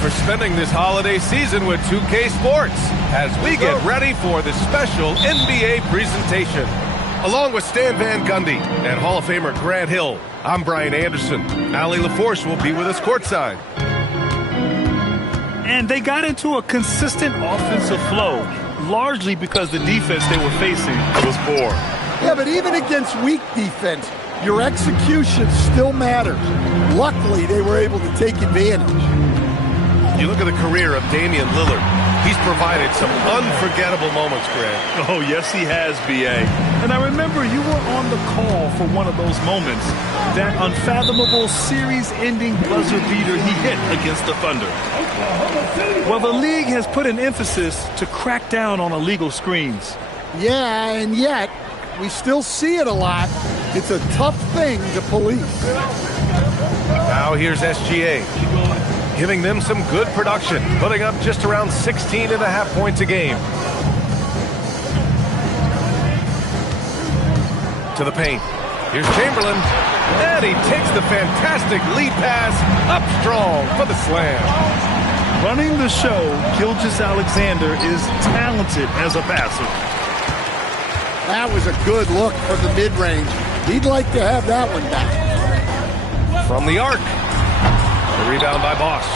for spending this holiday season with 2K Sports as we get ready for the special NBA presentation. Along with Stan Van Gundy and Hall of Famer Grant Hill, I'm Brian Anderson. Ali LaForce will be with us courtside. And they got into a consistent offensive flow, largely because the defense they were facing was poor. Yeah, but even against weak defense, your execution still matters. Luckily, they were able to take advantage. You look at the career of Damian Lillard. He's provided some unforgettable moments, Grant. Oh, yes, he has, B.A. And I remember you were on the call for one of those moments, that unfathomable series-ending buzzer beater he hit against the Thunder. Well, the league has put an emphasis to crack down on illegal screens. Yeah, and yet, we still see it a lot. It's a tough thing to police. Now here's SGA, giving them some good production, putting up just around 16.5 points a game. To the paint. Here's Chamberlain, and he takes the fantastic lead pass up strong for the slam. Running the show, Gilgeous-Alexander is talented as a passer. That was a good look from the mid-range. He'd like to have that one back. From the arc. The rebound by Bosch.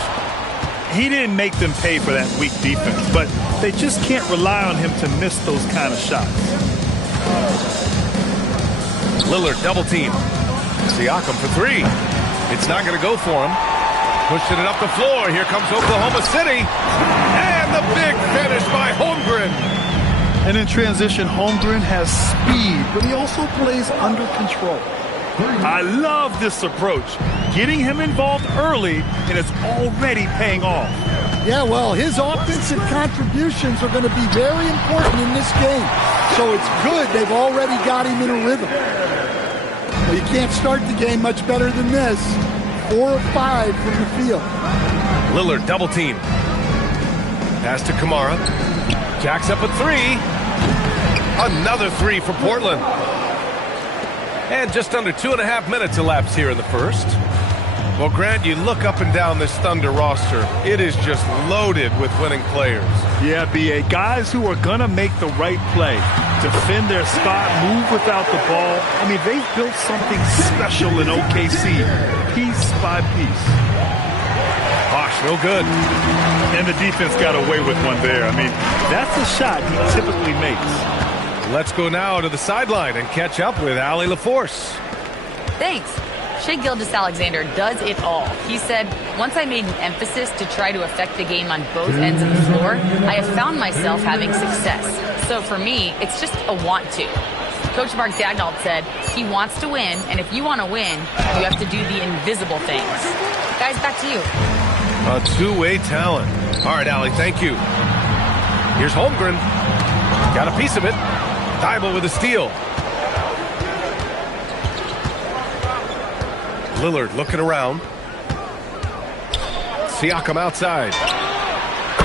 He didn't make them pay for that weak defense, but they just can't rely on him to miss those kind of shots. Lillard double team. Siakam for three. It's not going to go for him. Pushing it up the floor. Here comes Oklahoma City. And the big finish by Holmgren. And in transition, Holmgren has speed, but he also plays under control. I love this approach. Getting him involved early, and it's already paying off. Yeah, well, his offensive contributions are going to be very important in this game. So it's good they've already got him in a rhythm. Well, you can't start the game much better than this. 4 of 5 from the field. Lillard double team. Pass to Kamara. Jacks up a three. Another three for Portland. And just under 2.5 minutes elapsed here in the first. Well, Grant, you look up and down this Thunder roster. It is just loaded with winning players. Yeah, B.A. Guys who are going to make the right play, defend their spot, move without the ball. I mean, they've built something special in OKC, piece by piece. Bosh, no good. And the defense got away with one there. I mean, that's a shot he typically makes. Let's go now to the sideline and catch up with Ali LaForce. Thanks. Shai Gilgeous-Alexander does it all. He said, once I made an emphasis to try to affect the game on both ends of the floor, I have found myself having success. So for me, it's just a want to. Coach Mark Daigneault said, he wants to win, and if you want to win, you have to do the invisible things. Guys, back to you. A two-way talent. All right, Ali, thank you. Here's Holmgren. Got a piece of it. Thibault with a steal. Lillard looking around. Siakam outside.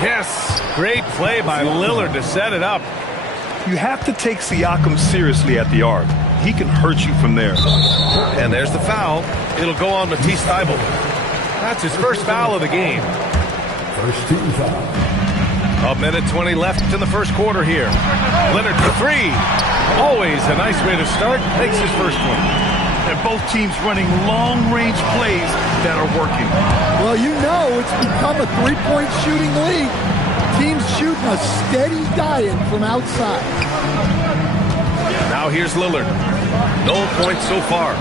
Yes, great play by Lillard to set it up. You have to take Siakam seriously at the arc. He can hurt you from there. And there's the foul. It'll go on Matisse Thybulle. That's his first foul of the game. First team foul. A minute 20 left in the first quarter here. Leonard for three. Always a nice way to start. Makes his first one. And both teams running long-range plays that are working. Well, you know it's become a three-point shooting league. Teams shooting a steady diet from outside. Now here's Lillard. No points so far.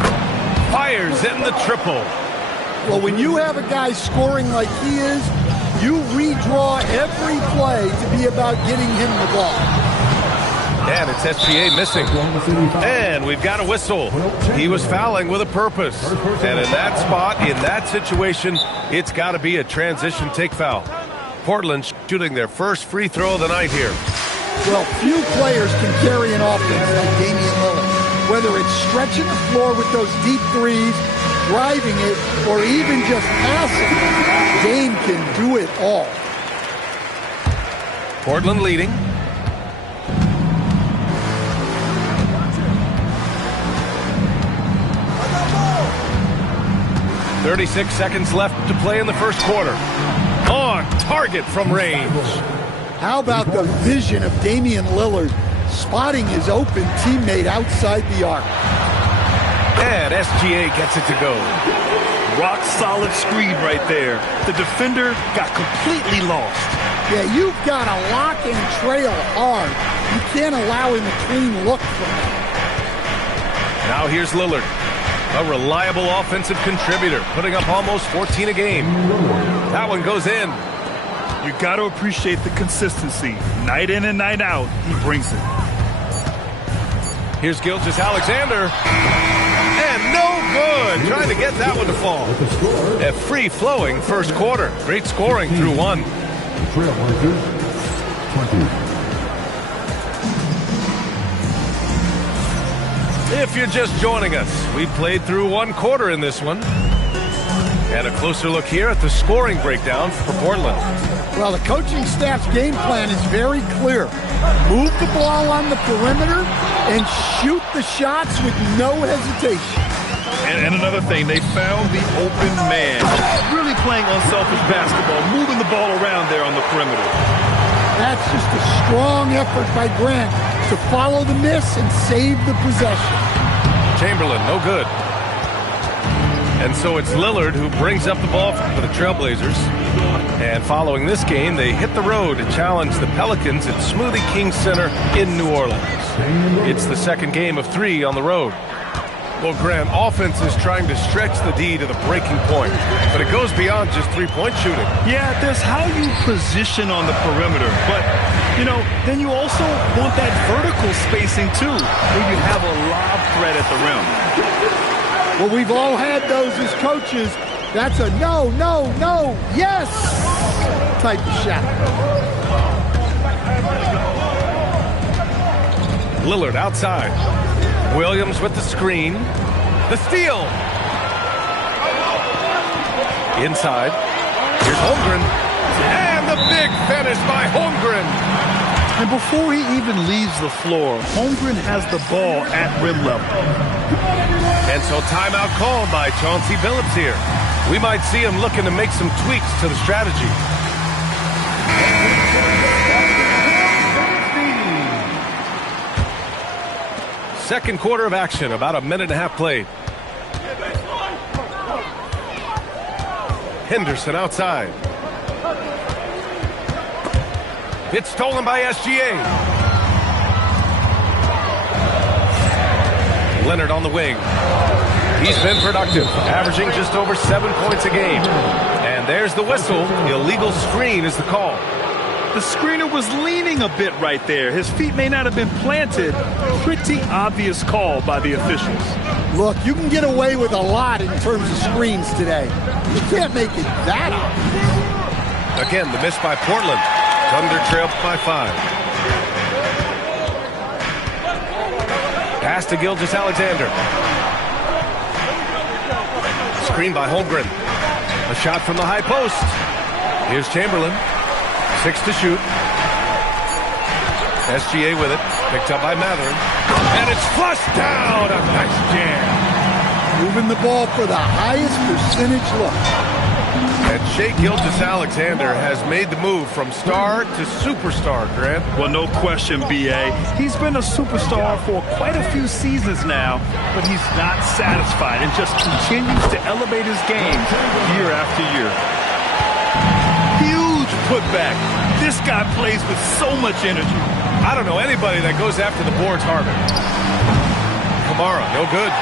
Fires in the triple. Well, when you have a guy scoring like he is, you redraw every play to be about getting him the ball. And it's SGA missing. And we've got a whistle. He was fouling with a purpose. And in that spot, in that situation, it's got to be a transition take foul. Portland shooting their first free throw of the night here. Well, few players can carry an offense like Damian Lillard. Whether it's stretching the floor with those deep threes, driving it, or even just passing, Dame can do it all. Portland leading. 36 seconds left to play in the first quarter. On target from range. How about the vision of Damian Lillard spotting his open teammate outside the arc? And SGA gets it to go. Rock solid screen right there. The defender got completely lost. Yeah, you've got to lock and trail hard. You can't allow him a clean look from that. Now here's Lillard, a reliable offensive contributor, putting up almost 14 a game. That one goes in. You got to appreciate the consistency. Night in and night out, he brings it. Here's Gilgeous-Alexander. And no good. Trying to get that one to fall. A free-flowing first quarter. Great scoring through one. Trailblazers, 20. If you're just joining us, we played through one quarter in this one. And a closer look here at the scoring breakdown for Portland. Well, the coaching staff's game plan is very clear. Move the ball on the perimeter and shoot the shots with no hesitation. And another thing, they found the open man. Really playing unselfish basketball, moving the ball around there on the perimeter. That's just a strong effort by Grant to follow the miss and save the possession. Chamberlain, no good. And so it's Lillard who brings up the ball for the Trailblazers. And following this game, they hit the road to challenge the Pelicans at Smoothie King Center in New Orleans. It's the second game of 3 on the road. Well, Grant, offense is trying to stretch the D to the breaking point, but it goes beyond just three-point shooting. Yeah, there's how you position on the perimeter, but, you know, then you also want that vertical spacing, too, where you have a lob threat at the rim. Well, we've all had those as coaches. That's a no, no, no, yes type of shot. Lillard outside. Williams with the screen. The steal. Inside. Here's Holmgren. And the big finish by Holmgren. And before he even leaves the floor, Holmgren has the ball at rim level. And so timeout called by Chauncey Billups here. We might see him looking to make some tweaks to the strategy. Second quarter of action, about a minute and a half played. Henderson outside. It's stolen by SGA. Leonard on the wing. He's been productive, averaging just over 7 points a game. And there's the whistle. Illegal screen is the call. The screener was leaning a bit right there. His feet may not have been planted. Pretty obvious call by the officials. Look, you can get away with a lot in terms of screens today. You can't make it that obvious. Again, the miss by Portland. Thunder trailed by 5. Pass to Gilgeous-Alexander. Screen by Holmgren. A shot from the high post. Here's Chamberlain. 6 to shoot. SGA with it. Picked up by Matherin. And it's flushed down. A nice jam. Moving the ball for the highest percentage look. And Shai Gilgeous-Alexander has made the move from star to superstar, Grant. Well, no question, B.A. He's been a superstar for quite a few seasons now, but he's not satisfied and just continues to elevate his game year after year. Huge putback. This guy plays with so much energy. I don't know anybody that goes after the boards harder. Kamara, no good.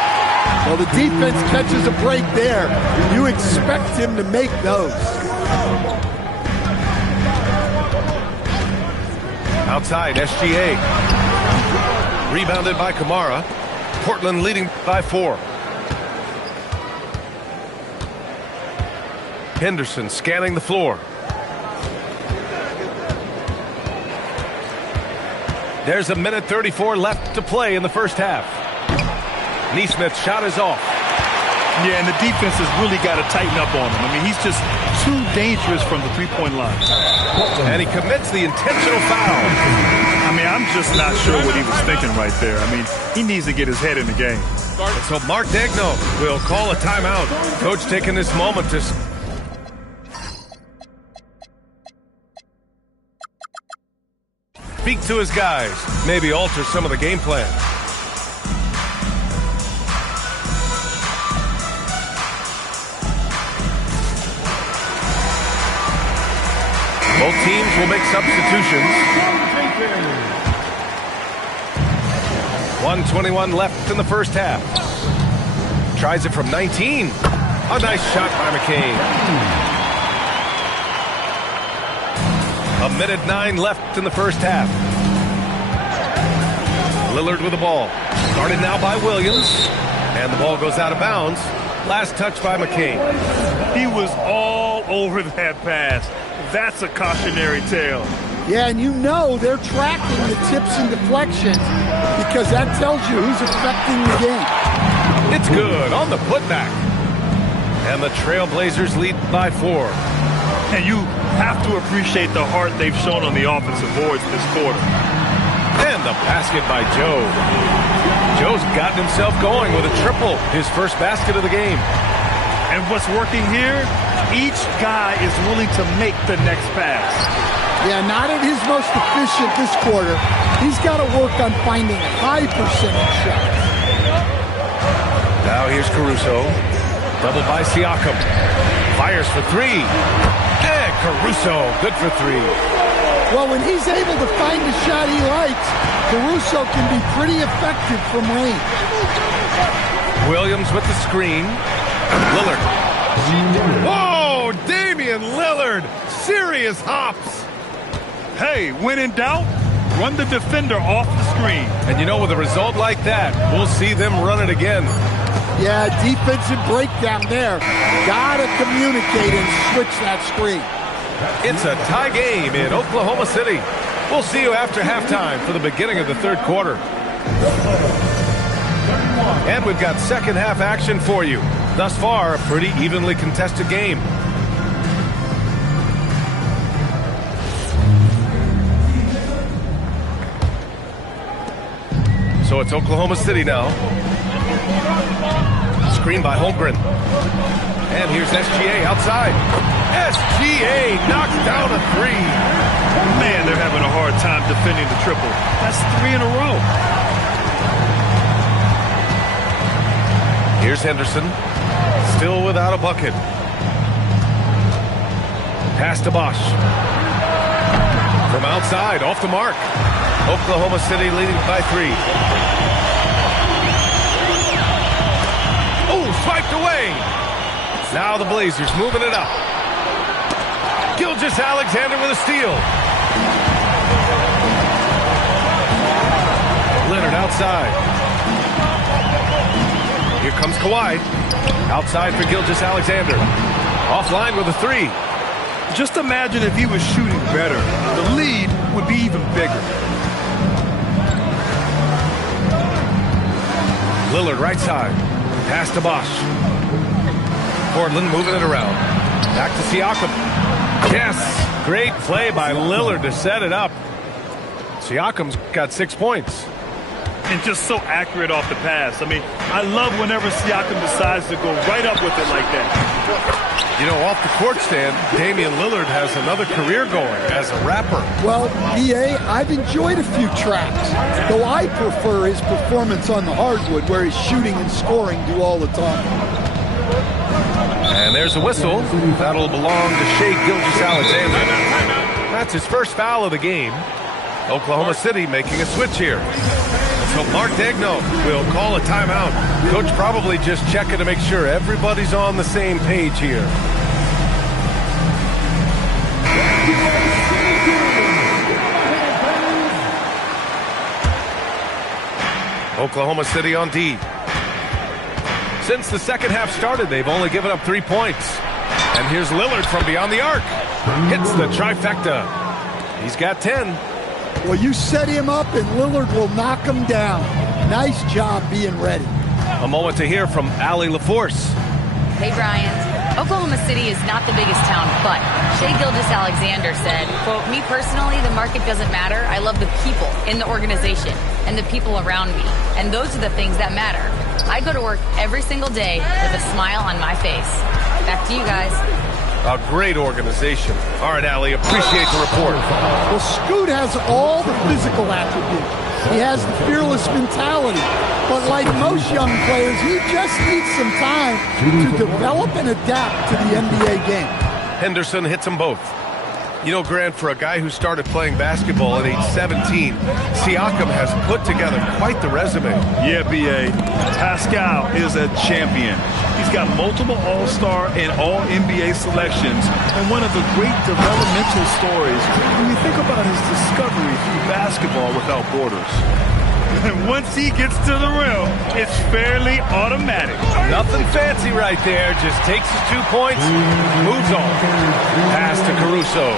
Well, the defense catches a break there. You expect him to make those. Outside, SGA. Rebounded by Kamara. Portland leading by 4. Henderson scanning the floor. There's a minute 34 left to play in the first half. Neesmith's shot is off. Yeah, and the defense has really got to tighten up on him. I mean, he's just too dangerous from the three-point line. And he commits the intentional foul. I mean, I'm just not sure what he was thinking right there. I mean, he needs to get his head in the game. And so Mark Daigneault will call a timeout. Coach taking this moment to... speak to his guys, maybe alter some of the game plan. Both teams will make substitutions. 1:21 left in the first half. Tries it from 19. A nice shot by McCain. 1:09 left in the first half. Lillard with the ball. Guarded now by Williams. And the ball goes out of bounds. Last touch by McCain. He was all over that pass. That's a cautionary tale. Yeah, and you know they're tracking the tips and deflections because that tells you who's affecting the game. It's good on the putback. And the Trailblazers lead by 4. And you have to appreciate the heart they've shown on the offensive boards this quarter. And the basket by Joe. Joe's gotten himself going with a triple, his first basket of the game. And what's working here, each guy is willing to make the next pass. Yeah, not at his most efficient this quarter. He's got to work on finding high percentage shots. Now here's Caruso. Double by Siakam. Fires for 3. And Caruso, good for 3. Well, when he's able to find a shot he likes, Caruso can be pretty effective from range. Williams with the screen. Lillard. Whoa, Damian Lillard. Serious hops. Hey, when in doubt, run the defender off the screen. And you know, with a result like that, we'll see them run it again. Yeah, defensive breakdown there. Gotta communicate and switch that screen. It's a tie game in Oklahoma City. We'll see you after halftime for the beginning of the third quarter. And we've got second half action for you. Thus far, a pretty evenly contested game. So it's Oklahoma City now. Screen by Holmgren. And here's SGA outside. SGA knocks down a 3. Man, they're having a hard time defending the triple. That's 3 in a row. Here's Henderson. Still without a bucket. Pass to Bosch. From outside, off the mark. Oklahoma City leading by 3. Oh, swiped away. Now the Blazers moving it up. Gilgeous-Alexander with a steal. Leonard outside. Here comes Kawhi. Outside for Gilgeous-Alexander. Offline with a 3. Just imagine if he was shooting better. The lead would be even bigger. Lillard right side. Pass to Bosch. Portland moving it around. Back to Siakam. Yes! Great play by Lillard to set it up. Siakam's got 6 points. And just so accurate off the pass. I mean, I love whenever Siakam decides to go right up with it like that. You know, off the court stand, Damian Lillard has another career going as a rapper. Well, BA, I've enjoyed a few tracks, though I prefer his performance on the hardwood where his shooting and scoring do all the time. And there's a whistle. That'll belong to Shai Gilgeous-Alexander. That's his first foul of the game. Oklahoma City making a switch here. So Mark Daigneault will call a timeout. Coach probably just checking to make sure everybody's on the same page here. Oklahoma City on D. Since the second half started, they've only given up 3 points. And here's Lillard from beyond the arc. Hits the trifecta. He's got 10. Well, you set him up and Lillard will knock him down. Nice job being ready. A moment to hear from Allie LaForce. Hey, Brian. Oklahoma City is not the biggest town, but Shai Gilgeous-Alexander said, quote, "Me personally, the market doesn't matter. I love the people in the organization and the people around me. And those are the things that matter. I go to work every single day with a smile on my face." Back to you guys. A great organization. All right, Allie, appreciate the report. Well, Scoot has all the physical attributes. He has the fearless mentality. But like most young players, he just needs some time to develop and adapt to the NBA game. Henderson hits them both. You know, Grant, for a guy who started playing basketball at age 17, Siakam has put together quite the resume. Yeah, B.A. Pascal is a champion. He's got multiple All-Star and All-NBA selections, and one of the great developmental stories when you think about his discovery through basketball without borders. And once he gets to the rim, it's fairly automatic. Nothing fancy right there. Just takes his 2 points, moves on. Pass to Caruso.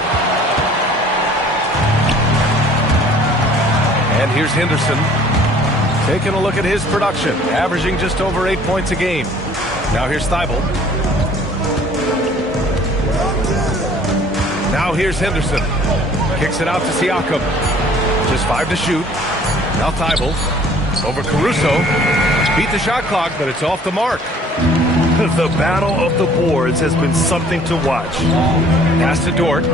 And here's Henderson. Taking a look at his production, averaging just over 8 points a game. Now here's Thibault. Now here's Henderson. Kicks it out to Siakam. Just 5 to shoot. Now Thibault over Caruso. Beat the shot clock, but it's off the mark. The battle of the boards has been something to watch. Pass to Dort. From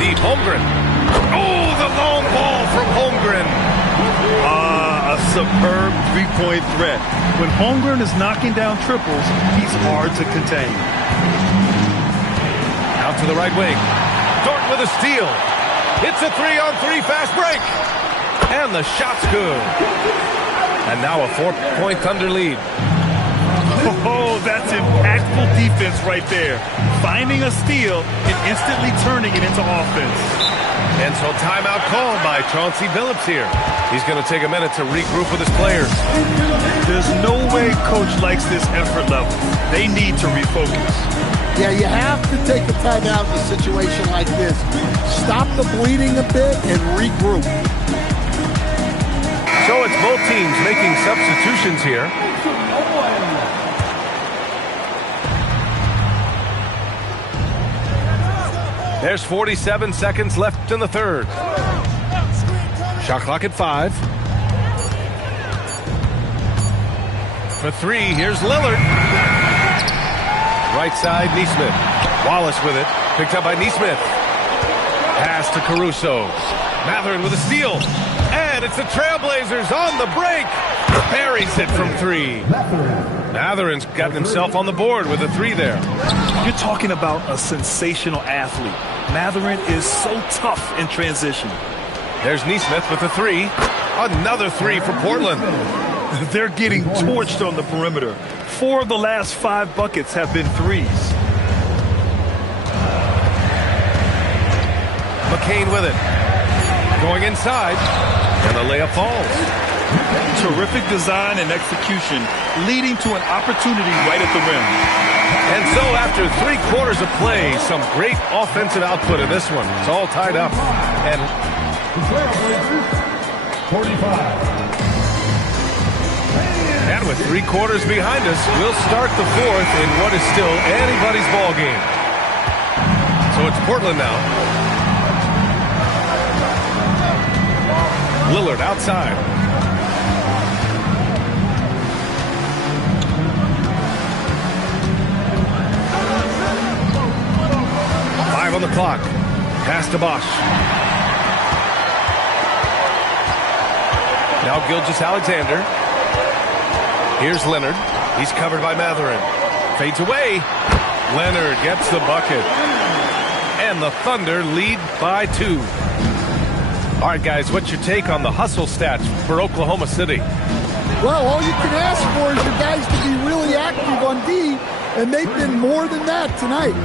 deep, Holmgren. Oh, the long ball from Holmgren. A superb three-point threat. When Holmgren is knocking down triples, he's hard to contain. Out to the right wing. Dort with a steal. It's a 3-on-3 fast break. And the shot's good. And now a 4-point Thunder lead. Oh, that's impactful defense right there. Finding a steal and instantly turning it into offense. And so timeout called by Chauncey Billups here. He's going to take a minute to regroup with his players. There's no way coach likes this effort level. They need to refocus. Yeah, you have to take a timeout in a situation like this. Stop the bleeding a bit and regroup. So it's both teams making substitutions here. There's 47 seconds left in the third. Shot clock at 5. For 3, here's Lillard. Right side, Nesmith. Wallace with it. Picked up by Nesmith. Pass to Caruso. Mathurin with a steal. And it's the Trailblazers on the break. Buries it from 3. Mathurin's gotten himself on the board with a 3 there. You're talking about a sensational athlete. Mathurin is so tough in transition. There's Nesmith with a 3. Another 3 for Portland. They're getting torched on the perimeter. 4 of the last 5 buckets have been 3s. McCain with it. Going inside. And the layup falls. Terrific design and execution, leading to an opportunity right at the rim. And so after 3 quarters of play, some great offensive output in this one. It's all tied up. And 45. And with 3 quarters behind us, we'll start the 4th in what is still anybody's ball game. So it's Portland now. Lillard outside. On the clock. Pass to Bosch. Now Gilgeous-Alexander. Here's Leonard. He's covered by Mathurin. Fades away. Leonard gets the bucket. And the Thunder lead by 2. All right, guys, what's your take on the hustle stats for Oklahoma City? Well, all you can ask for is your guys to be really active on D, and they've been more than that tonight.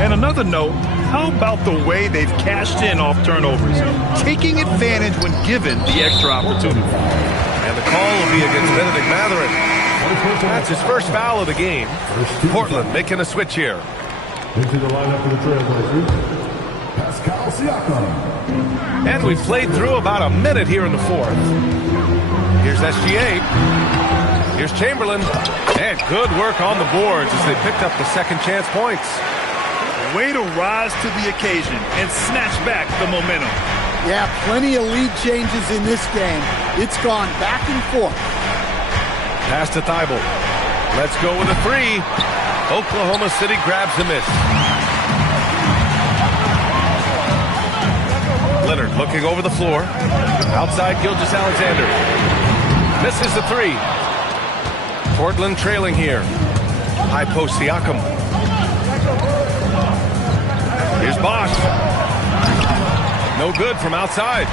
And another note, how about the way they've cashed in off turnovers, taking advantage when given the extra opportunity. And the call will be against Benedict Mathurin. That's his first foul of the game. Portland making a switch here. Into the lineup for the Trailblazers, Pascal Siakam. And we've played through about a minute here in the 4th. Here's SGA. Here's Chamberlain. And good work on the boards as they picked up the second chance points. Way to rise to the occasion and snatch back the momentum. Yeah, plenty of lead changes in this game. It's gone back and forth. Pass to Thibault. Let's go with a 3. Oklahoma City grabs the miss. Leonard looking over the floor. Outside Gilgeous-Alexander. Misses the three. Portland trailing here. High post Siakam. Here's Bosch. No good from outside.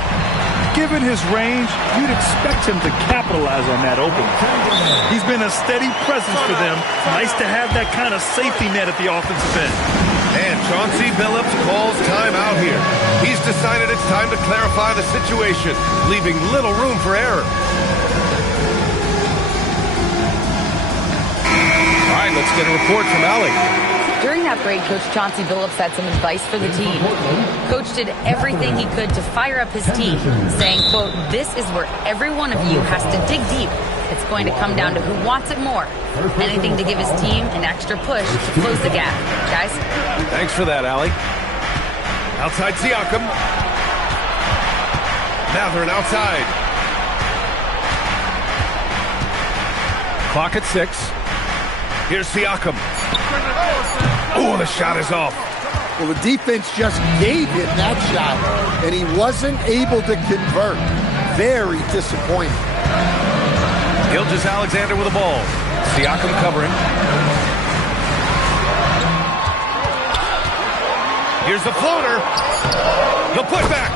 Given his range, you'd expect him to capitalize on that opening. He's been a steady presence for them. Nice to have that kind of safety net at the offensive end. And Chauncey Billups calls timeout here. He's decided it's time to clarify the situation, leaving little room for error. All right, let's get a report from Allie. During that break, Coach Chauncey Billups had some advice for the team. Coach did everything he could to fire up his team, saying, quote, "This is where every one of you has to dig deep. It's going to come down to who wants it more. Anything to give his team an extra push to close the gap." Guys? Thanks for that, Allie. Outside Siakam. Matherin outside. Clock at 6. Here's Siakam. Oh, the shot is off. Well, the defense just gave him that shot, and he wasn't able to convert. Very disappointing. Gilgeous-Alexander with the ball. Siakam covering. Here's the floater. The putback.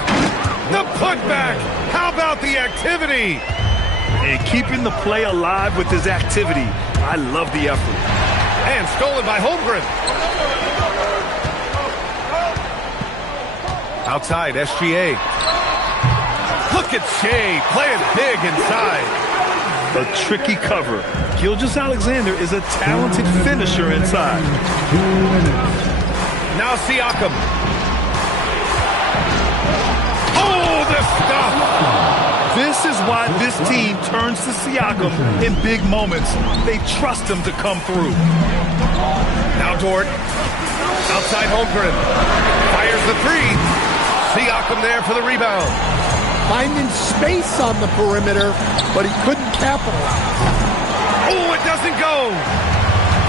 The putback. How about the activity? And keeping the play alive with his activity. I love the effort. And stolen by Holmgren. Outside, SGA. Look at Shea playing big inside. A tricky cover. Gilgeous-Alexander is a talented finisher inside. Now Siakam. Oh, the stuff! This is why this team turns to Siakam in big moments. They trust him to come through. Now Dort. Outside Holmgren. Fires the three. Siakam there for the rebound. Finding space on the perimeter, but he couldn't capitalize. Oh, it doesn't go.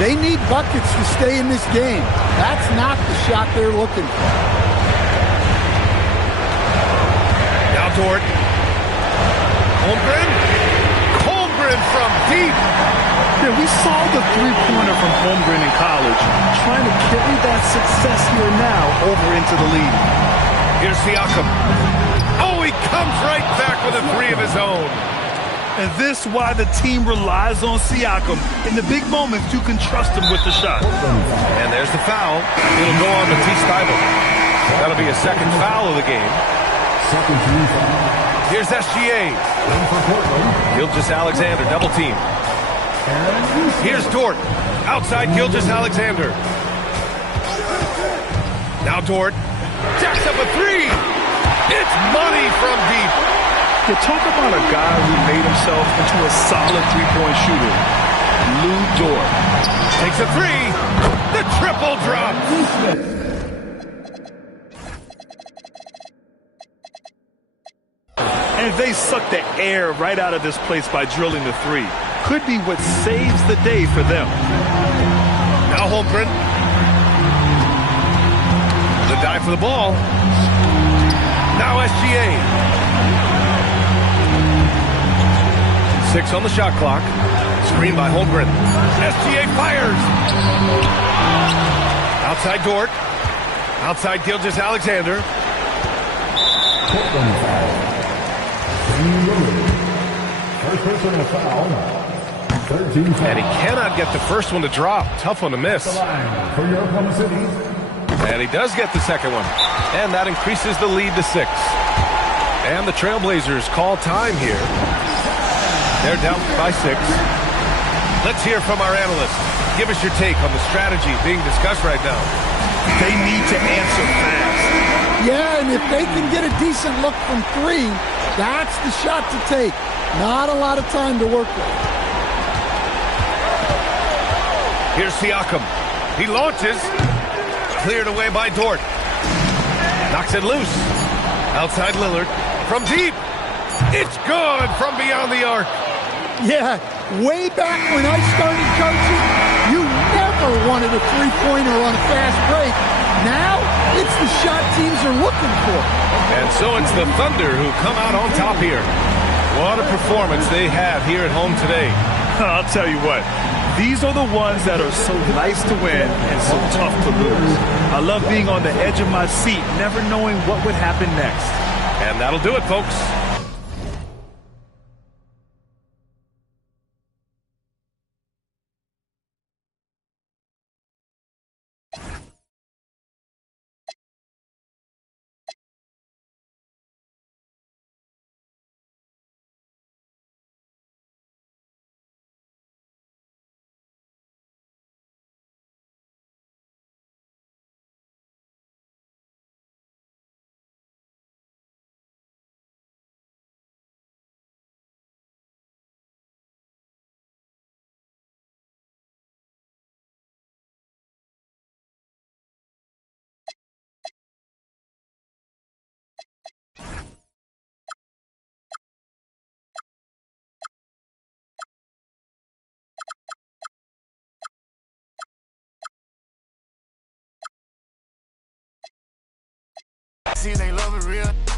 They need buckets to stay in this game. That's not the shot they're looking for. Now Dort. Holmgren. Holmgren from deep. Yeah, we saw the three-pointer from Holmgren in college, trying to carry that success here now over into the league. Here's Siakam. Oh, he comes right back with a three of his own. And this is why the team relies on Siakam. In the big moments, you can trust him with the shot. And there's the foul. It'll go on to T. Stiebel. That'll be a second foul of the game. Second team foul. Here's SGA. Gilgeous-Alexander, double team. Here's Dort. Outside Gilgeous-Alexander. Now Dort. Jacks up a three. It's money from deep. You talk about a guy who made himself into a solid three-point shooter. Lou Dort. Takes a three. The triple drop. And they suck the air right out of this place by drilling the three. Could be what saves the day for them. Now Holmgren. The dive for the ball. Now SGA. 6 on the shot clock. Screen by Holmgren. SGA fires. Outside Dort. Outside Gilgeous-Alexander. Portland foul. First personal foul. 13 foul. And he cannot get the first one to drop. Tough one to miss. For your Oklahoma City. And he does get the second one. And that increases the lead to 6. And the Trailblazers call time here. They're down by 6. Let's hear from our analyst. Give us your take on the strategy being discussed right now. They need to answer fast. Yeah, and if they can get a decent look from 3, that's the shot to take. Not a lot of time to work with. Here's Siakam. He launches. Cleared away by Dort. Knocks it loose. Outside Lillard. From deep. It's good from beyond the arc. Yeah, way back when I started coaching, you never or wanted a three-pointer on a fast break. Now, it's the shot teams are looking for. And so it's the Thunder who come out on top here. What a performance they have here at home today. I'll tell you what, these are the ones that are so nice to win and so tough to lose. I love being on the edge of my seat, never knowing what would happen next. And that'll do it, folks. See, they love it real.